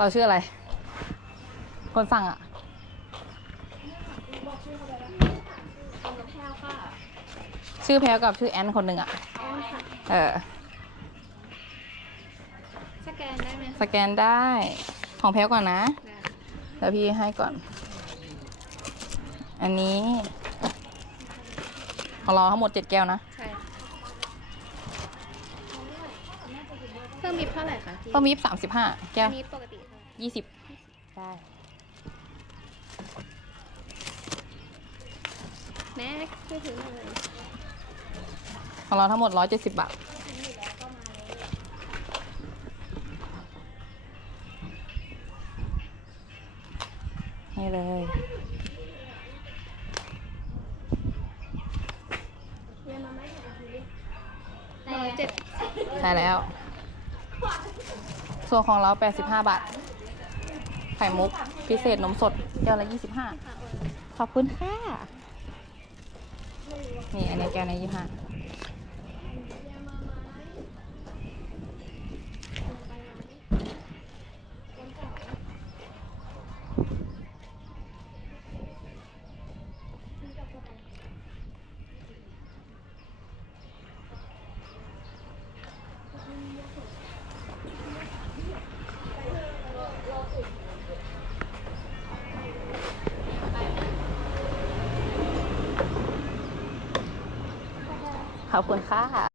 เราชื่ออะไร คนสั่งอะบอกชื่อเขาไปแล้วเอากับแพลวค่ะชื่อแพลวกับชื่อแอนคนหนึ่งอะแอนค่ะ เออ สแกนได้ไหมสแกนได้ ของแพลวก่อนนะได้แล้วพี่ให้ก่อน อันนี้ ของเราทั้งหมดเจ็ดแก้วนะ ใช่เพิ่มมิบเท่าไหร่คะพี่ต้มยิบสามสิบห้าแก้ว อันนี้ปกติเท่าไหร่ ยี่สิบได้ แม่ช่วยถือหน่อยของเราทั้งหมดร้อยเจ็ดสิบบาท นี่เลยร้อยเจ็ดใช่แล้ว ส่วนของเรา85บาท ไข่มุก พิเศษนมสดแก้วละยี่สิบห้าขอบคุณค่ะ นี่อันนี้แก้วใน25 ขอบคุณค่ะ